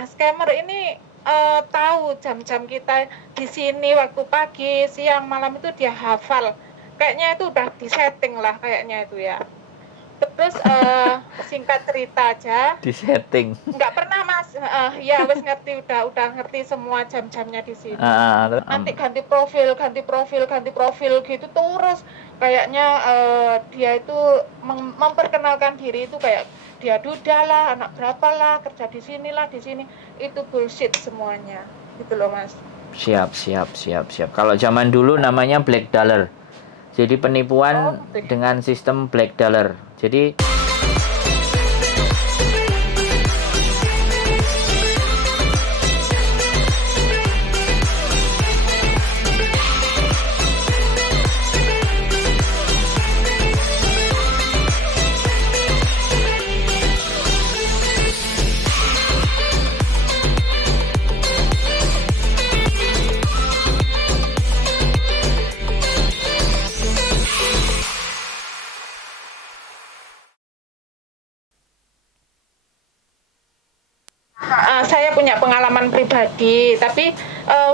Nah, scammer ini tahu jam-jam kita di sini waktu pagi, siang, malam itu dia hafal. Kayaknya itu udah disetting lah kayaknya itu ya. Terus singkat cerita aja, Di setting. nggak pernah Mas, ya wes ngerti udah ngerti semua jam-jamnya di sini. Nanti ganti profil gitu terus. Kayaknya dia itu memperkenalkan diri itu kayak dia duda lah, anak berapa lah, kerja di sini lah, di sini. Itu bullshit semuanya. Gitu loh Mas. Siap. Kalau zaman dulu namanya black dollar. Jadi penipuan dengan sistem black dollar. Jadi saya punya pengalaman pribadi, tapi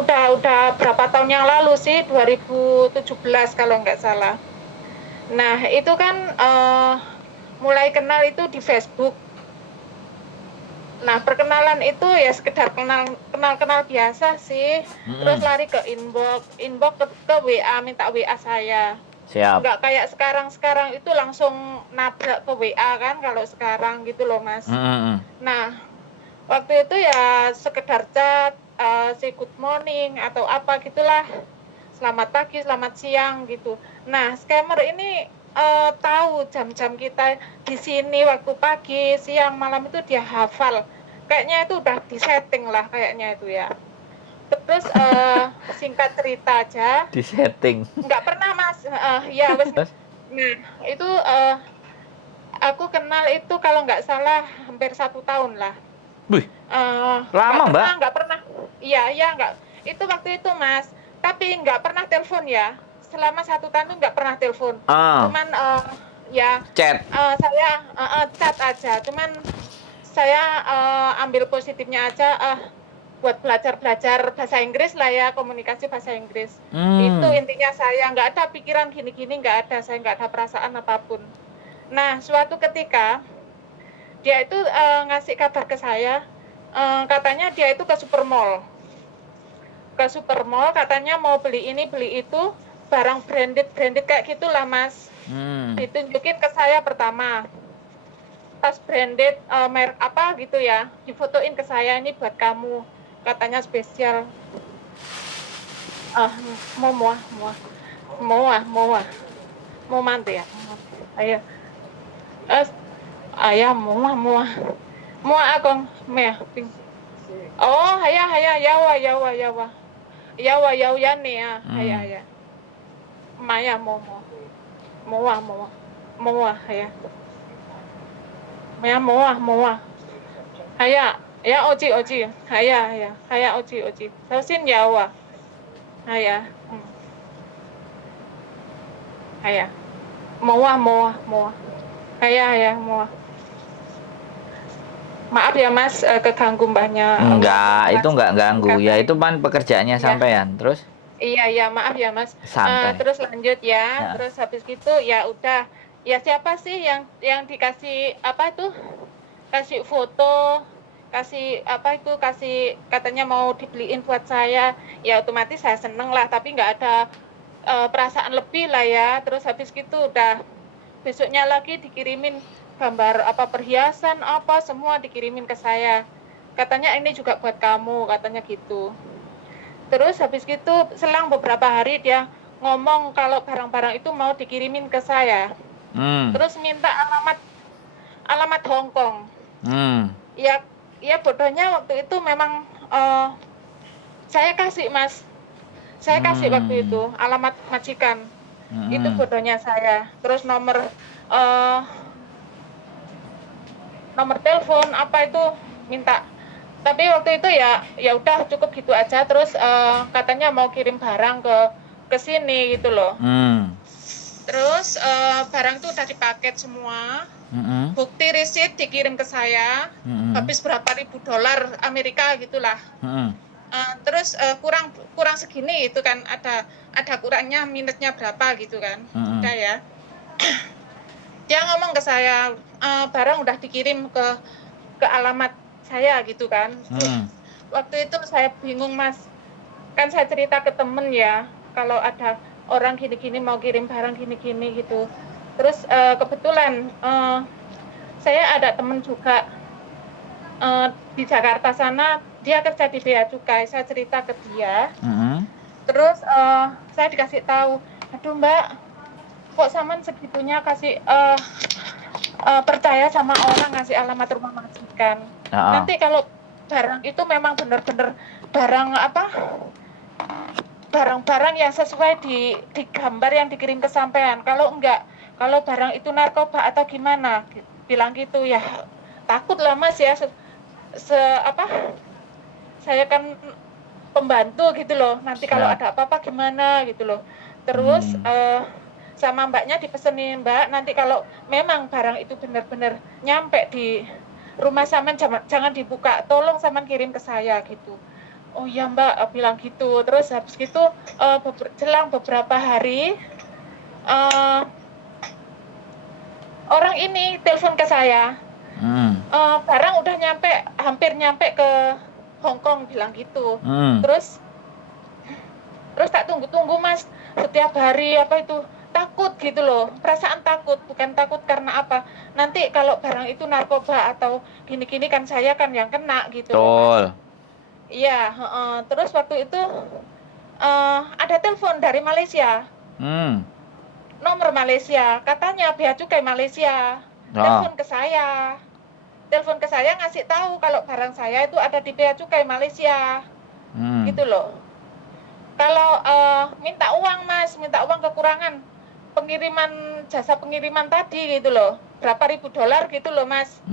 udah berapa tahun yang lalu sih, 2017 kalau nggak salah. Nah, itu kan mulai kenal itu di Facebook. Nah, perkenalan itu ya sekedar kenal biasa sih. Terus lari ke inbox ke WA, minta WA saya. siap. Nggak kayak sekarang itu langsung nabrak ke WA kan kalau sekarang gitu loh Mas. Nah, waktu itu ya sekedar chat, say good morning atau apa gitulah. Selamat pagi, selamat siang gitu. Nah, scammer ini tahu jam-jam kita di sini waktu pagi, siang, malam itu dia hafal. Kayaknya itu udah disetting lah kayaknya itu ya. Terus singkat cerita aja. Disetting. Nggak pernah Mas, ya wes. Nah, itu aku kenal itu kalau nggak salah hampir 1 tahun lah. Wih, lama Mbak? Nggak pernah. Iya nggak. Itu waktu itu Mas. Tapi nggak pernah telepon ya. Selama 1 tahun itu nggak pernah telepon. Cuman ya chat. Saya chat aja. Cuman saya ambil positifnya aja. Buat belajar bahasa Inggris lah ya, komunikasi bahasa Inggris. Itu intinya saya nggak ada pikiran gini-gini, nggak ada. Saya nggak ada perasaan apapun. Nah, suatu ketika dia itu ngasih kabar ke saya, katanya dia itu ke supermall katanya mau beli ini beli itu, barang branded kayak gitulah Mas. Ditunjukin ke saya pertama tas branded merek apa gitu ya, difotoin ke saya, ini buat kamu, katanya spesial. Mau mantu ya, ayo ayah mua akong meh ping. Oh, haya yawa yani ya, haya. Maya mua haya. Maya mua. Haya, ya oji. Haya oji. Sausin yawa. Haya. Haya. Mua. Haya, mua. Maaf ya Mas, keganggu mbahnya. Enggak, itu enggak ganggu. Ya itu kan pekerjaannya sampean. Terus? Iya, maaf ya Mas. Santai. Terus lanjut ya. Terus habis gitu ya udah. Ya siapa sih yang dikasih apa itu? Kasih foto, kasih katanya mau dibeliin buat saya. Ya otomatis saya seneng lah, tapi nggak ada perasaan lebih lah ya. Terus habis gitu udah besoknya lagi dikirimin gambar apa perhiasan apa semua dikirimin ke saya, katanya ini juga buat kamu, katanya gitu. Terus habis gitu selang beberapa hari dia ngomong kalau barang-barang itu mau dikirimin ke saya. Terus minta alamat Hong Kong. Ya bodohnya waktu itu memang saya kasih Mas, waktu itu alamat majikan. Itu bodohnya saya. Terus nomor telepon apa itu minta, tapi waktu itu ya udah cukup gitu aja. Terus katanya mau kirim barang ke sini gitu loh. Terus barang tuh udah dipaket semua, Mm-mm. bukti receipt dikirim ke saya, Mm-mm. habis berapa ribu dolar Amerika gitulah. Mm-mm. Terus kurang segini itu kan ada kurangnya minusnya berapa gitu kan. Mm-mm. Udah ya. Dia ngomong ke saya, barang udah dikirim ke alamat saya gitu kan. Mm. Waktu itu saya bingung Mas, kan saya cerita ke temen ya, kalau ada orang gini-gini mau kirim barang gini-gini gitu. Terus kebetulan saya ada temen juga di Jakarta sana, dia kerja di Bea Cukai. Saya cerita ke dia, Mm-mm. terus saya dikasih tahu, aduh Mbak, kok Saman segitunya kasih percaya sama orang ngasih alamat rumah majikan. Ah. Nanti kalau barang itu memang benar-benar barang apa? Barang-barang yang sesuai di gambar yang dikirim ke sampean. Kalau enggak, kalau barang itu narkoba atau gimana, bilang gitu ya. Takut lah Mas ya, saya kan pembantu gitu loh. Nanti kalau ada apa-apa gimana gitu loh. Terus sama mbaknya dipesenin, Mbak, nanti kalau memang barang itu benar-benar nyampe di rumah Saman jangan dibuka, tolong Saman kirim ke saya gitu. Oh iya Mbak, bilang gitu. Terus habis gitu jelang beberapa hari orang ini telepon ke saya. Barang udah hampir nyampe ke Hong Kong, bilang gitu. Terus tak tunggu-tunggu Mas, setiap hari apa itu takut gitu loh, perasaan takut, bukan takut karena apa, nanti kalau barang itu narkoba atau gini-gini kan saya kan yang kena gitu loh Mas. Iya, terus waktu itu ada telepon dari Malaysia, nomor Malaysia, katanya Bea Cukai Malaysia, telepon ke saya ngasih tahu kalau barang saya itu ada di Bea Cukai Malaysia, gitu loh. Kalau minta uang Mas, minta uang kekurangan jasa pengiriman tadi gitu loh, berapa ribu dolar gitu loh Mas.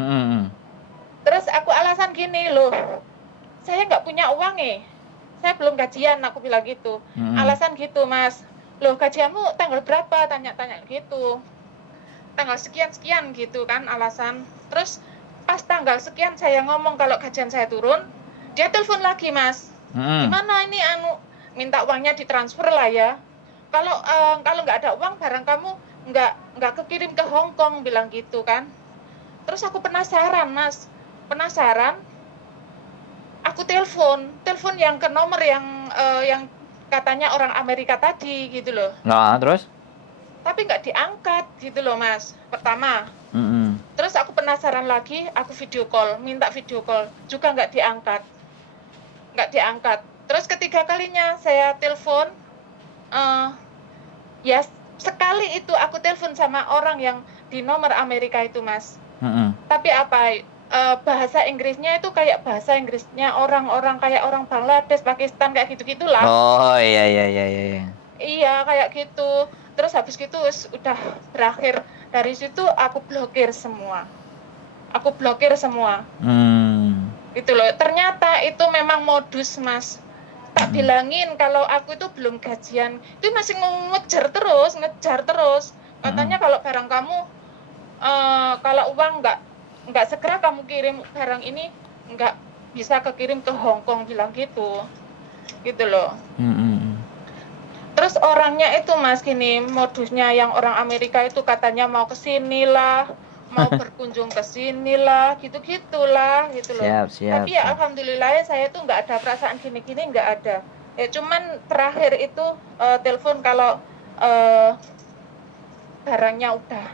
Terus aku alasan gini loh, saya nggak punya uang saya belum gajian, aku bilang gitu. Alasan gitu Mas, loh gajianmu tanggal berapa, tanya-tanya gitu, tanggal sekian gitu kan alasan. Terus pas tanggal sekian saya ngomong kalau gajian saya turun, dia telepon lagi Mas, gimana ini minta uangnya ditransfer lah ya. Kalau nggak ada uang barang kamu nggak kekirim ke Hong Kong, bilang gitu kan. Terus aku penasaran Mas, aku telepon yang ke nomor yang katanya orang Amerika tadi gitu loh. Nah, terus? Tapi nggak diangkat gitu loh Mas, pertama. Terus aku penasaran lagi, aku minta video call, juga nggak diangkat. Terus ketiga kalinya saya telepon, ya sekali itu aku telepon sama orang yang di nomor Amerika itu Mas. Tapi bahasa Inggrisnya itu kayak bahasa Inggrisnya orang-orang kayak orang Bangladesh, Pakistan, kayak gitu-gitulah. Oh iya. Iya kayak gitu. Terus habis gitu udah berakhir, dari situ aku blokir semua. Gitu loh. Ternyata itu memang modus Mas. Tak bilangin kalau aku itu belum gajian, itu masih ngejar terus. Katanya kalau barang kamu, kalau uang nggak segera kamu kirim barang ini, nggak bisa kekirim ke Hong Kong, bilang gitu loh. Terus orangnya itu Mas gini, modusnya yang orang Amerika itu katanya mau kesini lah, mau berkunjung ke sini lah, gitu-gitulah gitu loh. Siap. Tapi ya alhamdulillah saya tuh nggak ada perasaan gini-gini, nggak ada. Ya cuman terakhir itu telepon kalau barangnya udah,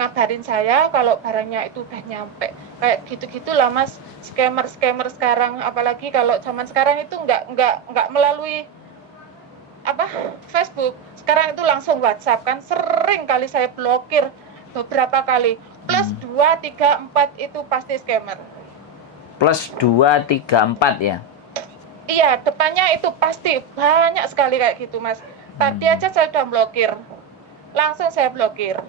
ngabarin saya kalau barangnya itu udah nyampe. Kayak gitu-gitulah Mas, scammer sekarang, apalagi kalau zaman sekarang itu nggak melalui Facebook, sekarang itu langsung WhatsApp kan, sering kali saya blokir beberapa kali. Plus 2, 3, 4 itu pasti scammer. Plus 2, 3, 4 ya? Iya, depannya itu pasti banyak sekali kayak gitu Mas. Tadi aja saya udah blokir, langsung saya blokir.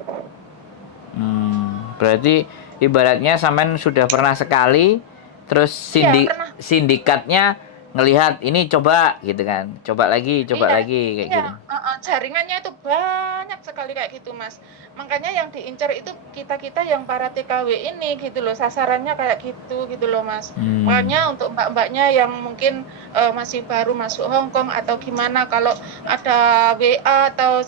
Berarti ibaratnya sampean sudah pernah sekali, terus sindikatnya ngelihat ini coba gitu kan. Coba lagi Iya, kayak iya, gitu. jaringannya itu banyak sekali kayak gitu, Mas. Makanya yang diincar itu kita-kita yang para TKW ini gitu loh, sasarannya kayak gitu loh, Mas. Makanya untuk mbak-mbaknya yang mungkin masih baru masuk Hong Kong atau gimana, kalau ada WA atau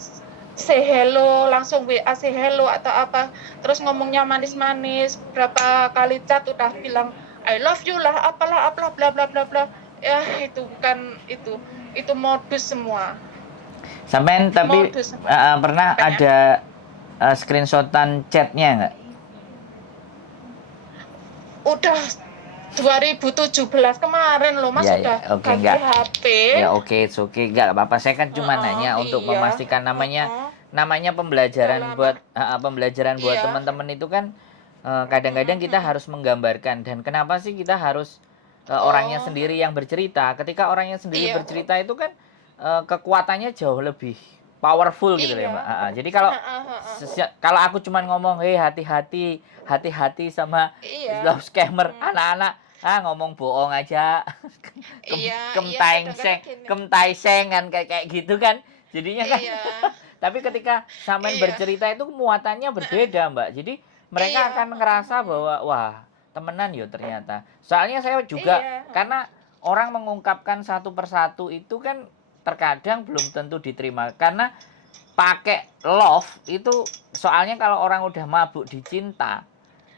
say hello, langsung WA say hello atau apa, terus ngomongnya manis-manis, berapa kali chat udah bilang I love you lah, apalah, bla bla bla bla. Ya itu bukan itu modus semua. Sampean tapi Modus pernah makanya. ada screenshotan chatnya nggak? Udah 2017 kemarin loh, Mas, Ya, udah ya, oke, ganti enggak. HP. Ya oke, it's okay, enggak apa-apa. Saya kan cuma nanya untuk Iya, memastikan namanya pembelajaran buat pembelajaran buat iya, teman-teman itu kan kadang-kadang kita harus menggambarkan, dan kenapa sih kita harus orangnya oh, sendiri yang bercerita. Ketika orangnya sendiri iya, bercerita itu kan kekuatannya jauh lebih powerful gitu loh ya, iya, Mbak. Jadi kalau kalau aku cuma ngomong, "Hei, hati-hati sama iya, love scammer," anak-anak ngomong bohong aja. iya, Kemtaiseng kadang-kadang gini, kemtaiseng kan kayak gitu kan. Jadinya kan iya, tapi ketika sampean iya, bercerita itu muatannya berbeda, Mbak. Jadi mereka iya, akan ngerasa bahwa wah, temenan yo ternyata. Soalnya saya juga iya, karena orang mengungkapkan satu persatu itu kan terkadang belum tentu diterima karena pakai love itu, soalnya kalau orang udah mabuk di cinta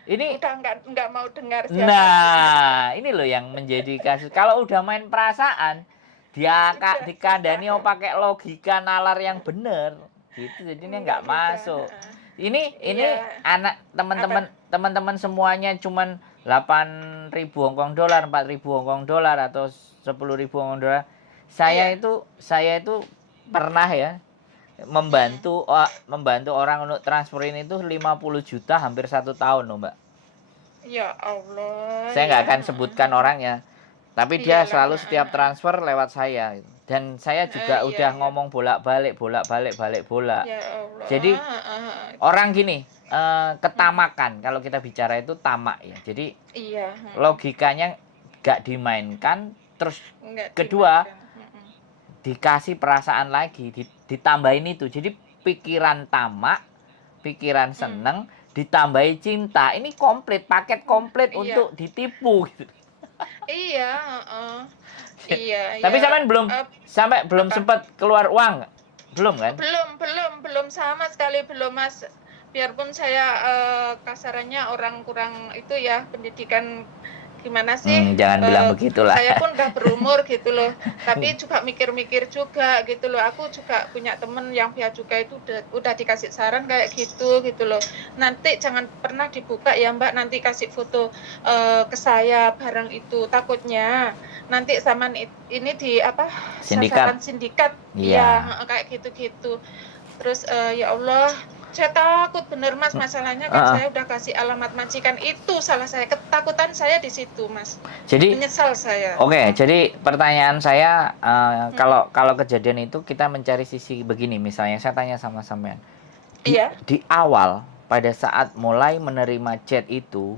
ini. udah nggak mau dengar siapapun. Nah, ini loh yang menjadi kasus. Kalau udah main perasaan, dia Udah susah, dikandani pakai logika nalar yang bener, gitu. Jadinya nggak nggak bisa. masuk. Ini Iya, anak apa? teman-teman semuanya cuman 8.000 Hongkong dolar, 4.000 Hongkong dolar atau 10.000 Hongkong dolar. Iya. Saya itu pernah ya membantu orang untuk transferin itu 50 juta hampir 1 tahun loh, Mbak. Ya Allah, Saya nggak ya. akan sebutkan orangnya, tapi dia Iyalah, selalu setiap transfer lewat saya gitu. Dan saya juga iya, udah iya. ngomong bolak-balik bola. Ya Allah, Jadi orang gini, ketamakan kalau kita bicara itu tamak ya. Jadi iya, logikanya nggak dimainkan, terus nggak kedua dimakan. dikasih perasaan lagi, ditambahin itu. Jadi pikiran tamak, pikiran seneng, ditambahi cinta. Ini komplit, paket komplit Iya, untuk ditipu gitu. iya, iya, Tapi ya. sampai belum Apa? sempat keluar uang, belum kan? Belum sama sekali belum, Mas. Biarpun saya kasarannya orang kurang itu ya pendidikan gimana sih, Jangan bilang begitulah. saya pun udah berumur gitu loh, tapi juga mikir-mikir juga gitu loh. Aku juga punya temen yang bea cukai itu udah dikasih saran kayak gitu loh. Nanti jangan pernah dibuka ya Mbak, nanti kasih foto ke saya barang itu, takutnya nanti zaman ini di apa sasaran sindikat. Iya, kayak gitu. Terus ya Allah, saya takut bener Mas, masalahnya kan saya udah kasih alamat majikan, itu salah saya, ketakutan saya di situ Mas. Jadi menyesal saya. Oke, jadi pertanyaan saya kalau kejadian itu kita mencari sisi begini, misalnya saya tanya sama sampean. Iya. Di awal pada saat mulai menerima chat itu,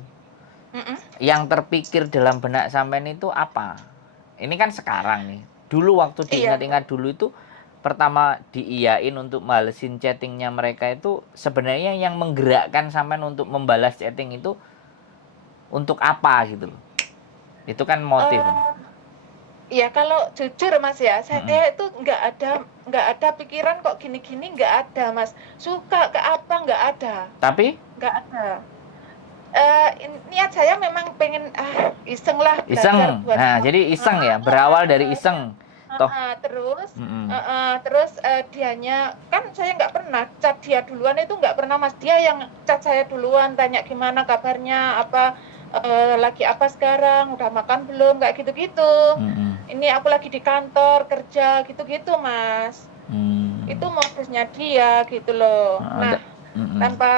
yang terpikir dalam benak sampean itu apa? Ini kan sekarang nih. Dulu waktu diingat-ingat dulu itu pertama diiyain untuk malesin chattingnya mereka itu, sebenarnya yang menggerakkan sampean untuk membalas chatting itu untuk apa gitu loh. Itu kan motif. Ya kalau jujur Mas ya, saya itu nggak ada pikiran kok gini-gini, nggak ada Mas. Suka ke apa nggak ada. Tapi? Nggak ada. Niat saya memang pengen iseng lah. Iseng. Nah, jadi iseng ya, berawal dari iseng. Terus dianya kan saya nggak pernah chat dia duluan, itu nggak pernah Mas. Dia yang chat saya duluan, tanya gimana kabarnya, apa lagi apa sekarang, udah makan belum, kayak gitu-gitu. Ini aku lagi di kantor kerja gitu-gitu Mas. Itu modusnya dia gitu loh. Nah, tanpa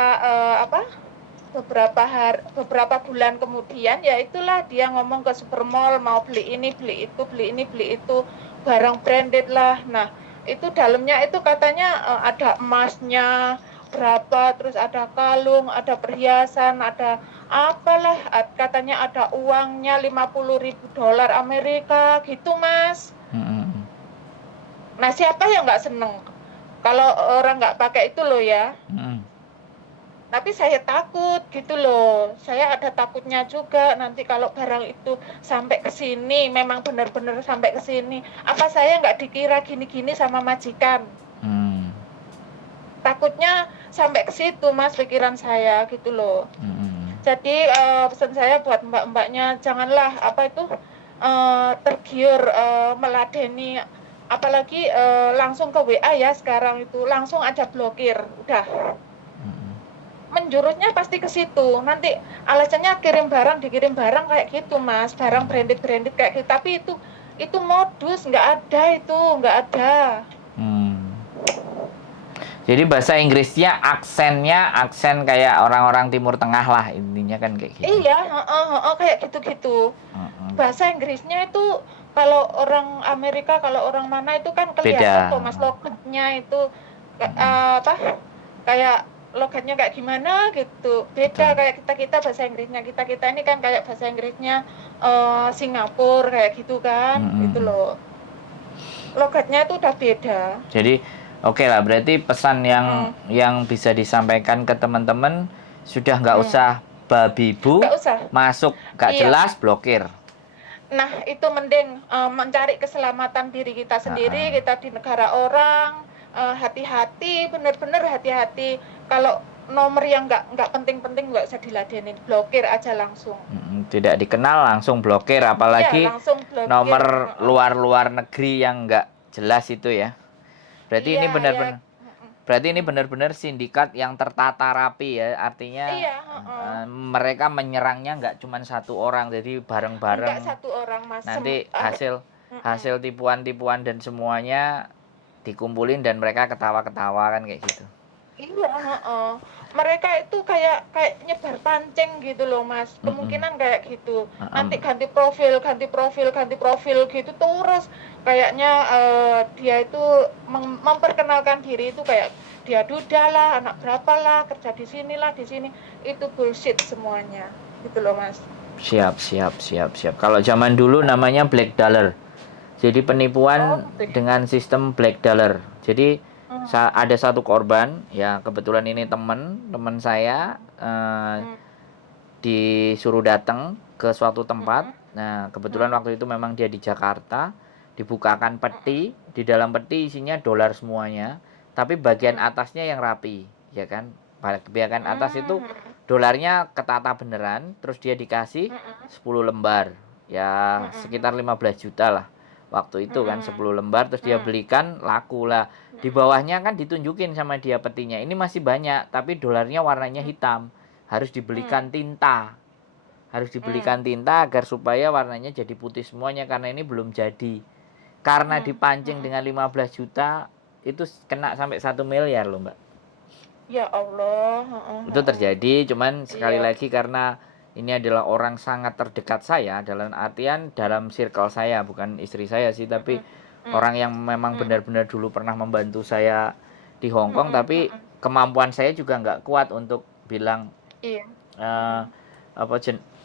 beberapa bulan kemudian ya itulah dia ngomong ke Supermall mau beli ini beli itu barang branded lah. Nah itu dalamnya itu katanya ada emasnya berapa, terus ada kalung, ada perhiasan, ada apalah, katanya ada uangnya 50.000 dolar Amerika gitu, Mas. Nah, siapa yang nggak seneng kalau orang nggak pakai itu loh ya. Tapi saya takut gitu loh. Saya ada takutnya juga nanti kalau barang itu sampai ke sini, memang benar-benar sampai ke sini. Apa saya nggak dikira gini-gini sama majikan? Takutnya sampai ke situ, Mas, pikiran saya gitu loh. Jadi pesan saya buat mbak-mbaknya, janganlah tergiur meladeni, apalagi langsung ke WA ya sekarang itu, langsung aja blokir, udah. Menjurusnya pasti ke situ. Nanti alasannya dikirim barang kayak gitu, Mas. Barang branded kayak gitu. Tapi itu modus, nggak ada. Jadi bahasa Inggrisnya aksen kayak orang-orang Timur Tengah lah, intinya kan kayak gitu. Iya, kayak gitu-gitu. Bahasa Inggrisnya itu kalau orang Amerika, kalau orang mana itu kan kelihatan kok, Mas, logatnya itu kayak logatnya kayak gimana gitu. Beda kayak kita bahasa Inggrisnya kita ini kan kayak bahasa Inggrisnya Singapura kayak gitu kan, gitu loh. Logatnya itu udah beda. Jadi oke lah, berarti pesan yang bisa disampaikan ke teman-teman sudah nggak usah babi bu, masuk nggak jelas, blokir. Nah, itu mending mencari keselamatan diri kita sendiri, kita di negara orang, hati-hati, benar-benar hati-hati. Kalau nomor yang nggak penting-penting nggak usah diladenin, blokir aja langsung. Tidak dikenal langsung blokir, apalagi langsung blokir. Nomor luar negeri yang nggak jelas itu ya. Berarti ini benar-benar. Berarti ini benar-benar sindikat yang tertata rapi ya, artinya mereka menyerangnya nggak cuma satu orang, jadi bareng-bareng. Nggak satu orang, Mas. Nanti hasil tipuan-tipuan dan semuanya dikumpulin dan mereka ketawa-ketawa kan kayak gitu. Iya, mereka itu kayak nyebar pancing gitu loh, Mas. Kemungkinan kayak gitu. Nanti ganti profil gitu terus. Kayaknya dia itu memperkenalkan diri itu kayak dia duda lah, anak berapa lah, kerja di sini. Itu bullshit semuanya. Gitu loh, Mas. Siap. Kalau zaman dulu namanya black dollar. Jadi penipuan dengan sistem black dollar. Jadi ada satu korban, ya kebetulan ini teman saya disuruh datang ke suatu tempat. Nah, kebetulan waktu itu memang dia di Jakarta, dibukakan peti, di dalam peti isinya dolar semuanya, tapi bagian atasnya yang rapi, ya kan? Bagian atas itu dolarnya ketata beneran, terus dia dikasih 10 lembar, ya sekitar 15 juta lah. Waktu itu kan 10 lembar, terus dia belikan, laku lah. Di bawahnya kan ditunjukin sama dia petinya, ini masih banyak, tapi dolarnya warnanya hitam. Harus dibelikan tinta. Agar supaya warnanya jadi putih semuanya, karena ini belum jadi. Karena dipancing dengan 15 juta, itu kena sampai 1 miliar loh, Mbak. Ya Allah. Itu terjadi, cuman sekali lagi karena ini adalah orang sangat terdekat saya, dalam artian dalam circle saya, bukan istri saya sih, tapi orang yang memang benar-benar dulu pernah membantu saya di Hong Kong, tapi kemampuan saya juga nggak kuat untuk bilang,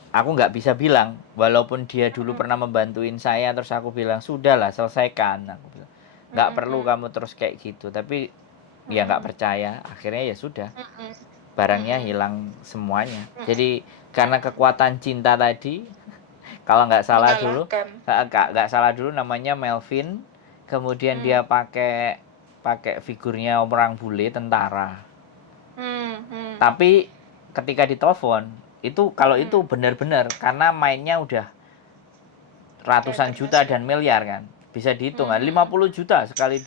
aku nggak bisa bilang, walaupun dia dulu pernah membantuin saya, terus aku bilang, sudahlah selesaikan, aku bilang, nggak perlu kamu terus kayak gitu, tapi ya nggak percaya, akhirnya ya sudah, barangnya hilang semuanya. Jadi karena kekuatan cinta tadi, kalau nggak salah dulu namanya Melvin, kemudian dia pakai figurnya orang bule tentara. Tapi ketika ditelepon itu, kalau itu benar-benar karena mainnya udah ratusan juta dan miliar kan, bisa dihitung kan, 50 juta sekali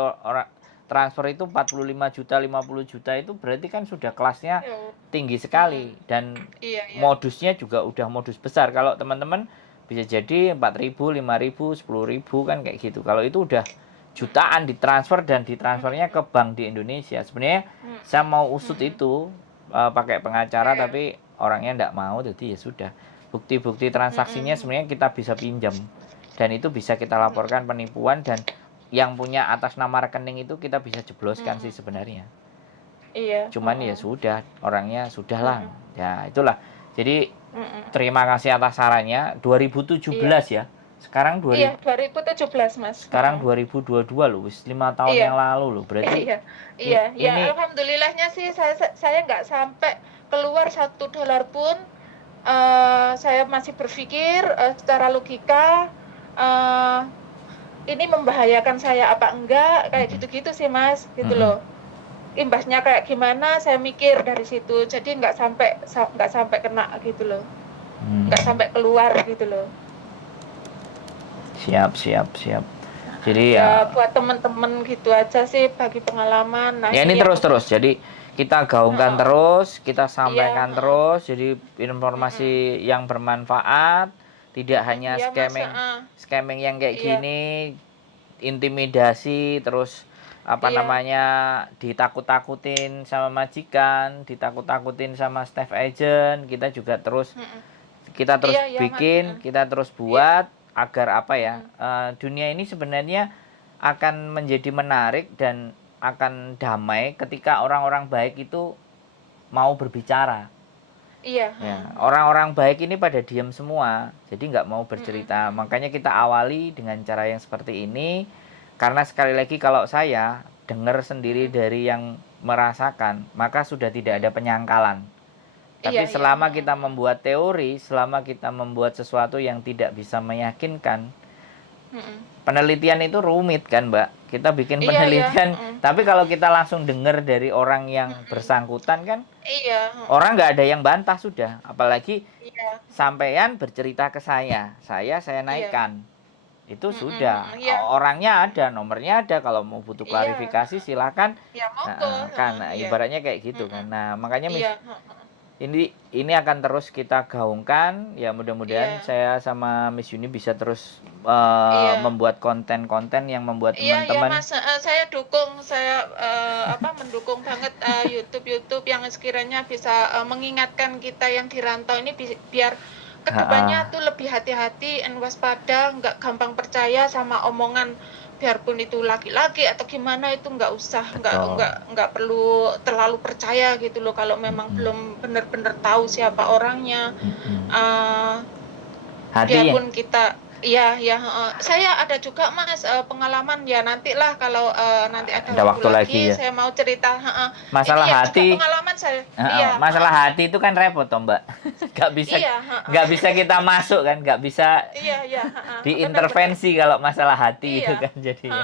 orang transfer itu 45 juta, 50 juta itu berarti kan sudah kelasnya tinggi sekali, dan modusnya juga udah modus besar. Kalau teman-teman bisa jadi 4.000, 5.000, 10.000 kan kayak gitu. Kalau itu udah jutaan ditransfer, dan ditransfernya ke bank di Indonesia. Sebenarnya saya mau usut itu pakai pengacara, tapi orangnya enggak mau, jadi ya sudah. Bukti-bukti transaksinya sebenarnya kita bisa pinjam, dan itu bisa kita laporkan penipuan, dan yang punya atas nama rekening itu kita bisa jebloskan sih sebenarnya. Cuman ya sudah, orangnya sudahlah. Ya itulah. Jadi terima kasih atas sarannya. 2017 ya. Sekarang Iya, 2017 Mas. Sekarang 2022 loh, wis 5 tahun yang lalu loh. Berarti ya ini alhamdulillahnya sih saya nggak sampai keluar $1 pun. Saya masih berpikir secara logika ini membahayakan saya apa enggak, kayak gitu-gitu sih Mas, gitu loh. Imbasnya kayak gimana saya mikir dari situ, jadi nggak sampai kena gitu loh, nggak sampai keluar gitu loh. Siap. Jadi ya buat teman-teman gitu aja sih, bagi pengalaman. Ya ini terus. Jadi kita gaungkan terus, kita sampaikan terus. Jadi informasi yang bermanfaat, tidak hanya scamming yang kayak gini, intimidasi, terus namanya ditakut-takutin sama majikan, ditakut-takutin sama staff agent. Kita juga terus kita terus bikin, kita terus buat agar dunia ini sebenarnya akan menjadi menarik dan akan damai ketika orang-orang baik itu mau berbicara. Iya. Ya, orang-orang baik ini pada diam semua, jadi nggak mau bercerita. Makanya kita awali dengan cara yang seperti ini, karena sekali lagi kalau saya dengar sendiri dari yang merasakan, maka sudah tidak ada penyangkalan. Tapi selama kita membuat teori, selama kita membuat sesuatu yang tidak bisa meyakinkan, penelitian itu rumit kan Mbak? Kita bikin penelitian, tapi kalau kita langsung dengar dari orang yang bersangkutan kan, orang nggak ada yang bantah sudah. Apalagi sampean bercerita ke saya naikkan. Itu sudah, orangnya ada, nomornya ada, kalau mau butuh klarifikasi silakan. Ibaratnya kayak gitu kan. Nah makanya ini akan terus kita gaungkan ya, mudah-mudahan saya sama Miss Yuni bisa terus membuat konten-konten yang membuat teman-teman. Mas, saya dukung, mendukung banget YouTube yang sekiranya bisa mengingatkan kita yang di rantau ini biar kedepannya tuh lebih hati-hati dan waspada, nggak gampang percaya sama omongan, biarpun itu laki-laki atau gimana, itu nggak usah, nggak perlu terlalu percaya gitu loh, kalau memang belum benar-benar tahu siapa orangnya. Biarpun kita saya ada juga Mas pengalaman, ya nantilah kalau nanti ada waktu lagi ya. Saya mau cerita masalah ini hati. Pengalaman saya. Masalah hati itu kan repot toh Mbak. Nggak bisa kita masuk kan, nggak bisa diintervensi bener. Kalau masalah hati itu kan jadinya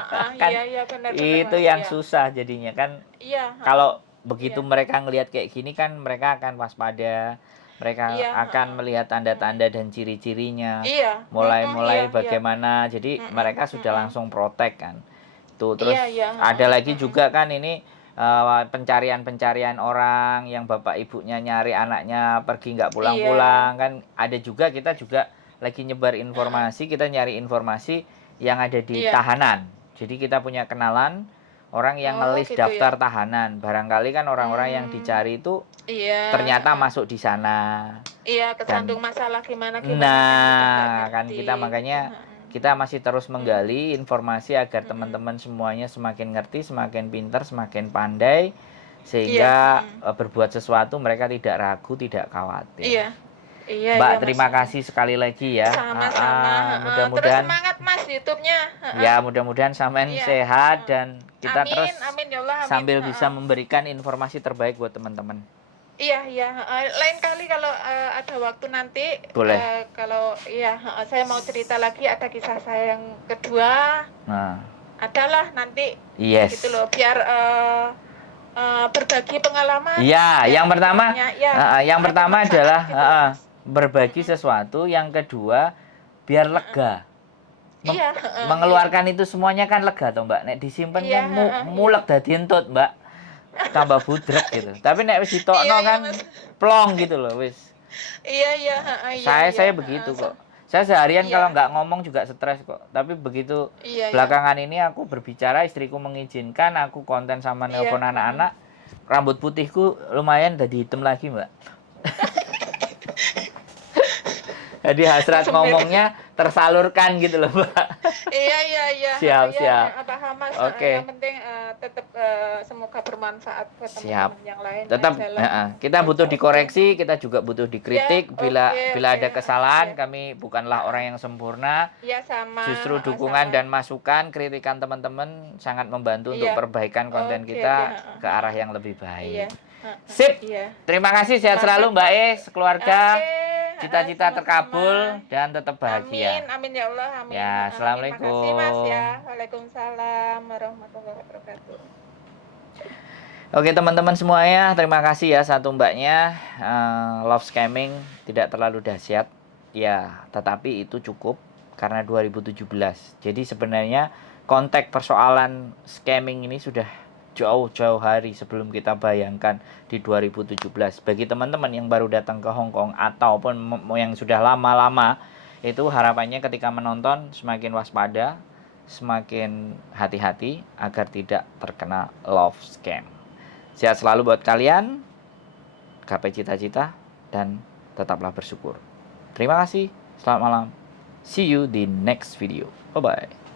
bener, itu Mas, yang susah jadinya kan. Kalau begitu mereka ngelihat kayak gini kan, mereka akan waspada. Mereka akan melihat tanda-tanda dan ciri-cirinya, mulai bagaimana. Jadi mereka sudah langsung protek kan. Tuh terus ada lagi juga kan ini pencarian orang yang bapak ibunya nyari anaknya pergi nggak pulang-pulang kan. Ada juga, kita juga lagi nyebar informasi, kita nyari informasi yang ada di tahanan. Jadi kita punya kenalan orang yang ngelis gitu daftar tahanan. Barangkali kan orang-orang yang dicari itu ternyata masuk di sana. Kesandung masalah gimana. Nah, kan kita makanya kita masih terus menggali informasi agar teman-teman semuanya semakin ngerti, semakin pintar, semakin pandai, sehingga berbuat sesuatu mereka tidak ragu, tidak khawatir. Mbak, terima kasih sekali lagi ya. Sama-sama. Mudah-mudahan terus semangat Mas YouTube-nya. Ya, mudah-mudahan sampean sehat dan kita terus ya Allah, sambil bisa memberikan informasi terbaik buat teman-teman. Lain kali kalau ada waktu nanti, boleh. Kalau saya mau cerita lagi, ada kisah saya yang kedua. Adalah nanti gitu loh, biar berbagi pengalaman. Yang pertama adalah berbagi sesuatu, yang kedua biar lega. Mengeluarkan itu semuanya kan lega toh Mbak. Nek disimpen kan mulek dadi entut Mbak. Tambah budrek gitu. Tapi nek wis ditokno kan plong gitu loh wis. Saya begitu kok. Saya seharian kalau nggak ngomong juga stres kok. Tapi begitu belakangan ini aku berbicara, istriku mengizinkan, aku konten sama nelpon anak-anak, rambut putihku lumayan jadi hitam lagi Mbak. Jadi hasrat ngomongnya tersalurkan gitu loh Mbak. Iya. Siap, Iya, siap. paham Mas. Oke. Yang penting tetap semoga bermanfaat buat Siap. teman-teman yang lain Tetap jalan kita butuh baca dikoreksi, kita juga butuh Ya, dikritik bila oke, ada kesalahan. ya. Kami bukanlah orang yang sempurna. Iya sama, Justru dukungan sama. dan masukan, kritikan teman-teman sangat membantu untuk Iya. perbaikan konten Oke, kita ke arah yang lebih Iya. baik. Sip. Iya. Terima kasih, sehat selalu Mbak E, sekeluarga. Oke, Cita-cita sama-sama. terkabul dan tetap bahagia. Amin ya Allah, amin. Ya, Amin. assalamualaikum. Makasih Mas ya. Waalaikumsalam warahmatullahi wabarakatuh. Oke teman-teman semuanya, terima kasih ya satu mbaknya. Love scamming tidak terlalu dahsyat, ya, tetapi itu cukup karena 2017. Jadi sebenarnya konteks persoalan scamming ini sudah jauh-jauh hari sebelum kita bayangkan di 2017. Bagi teman-teman yang baru datang ke Hong Kong ataupun yang sudah lama-lama, itu harapannya ketika menonton semakin waspada, semakin hati-hati agar tidak terkena love scam. Sehat selalu buat kalian, gapai cita-cita, dan tetaplah bersyukur. Terima kasih, selamat malam. See you di next video. Bye-bye.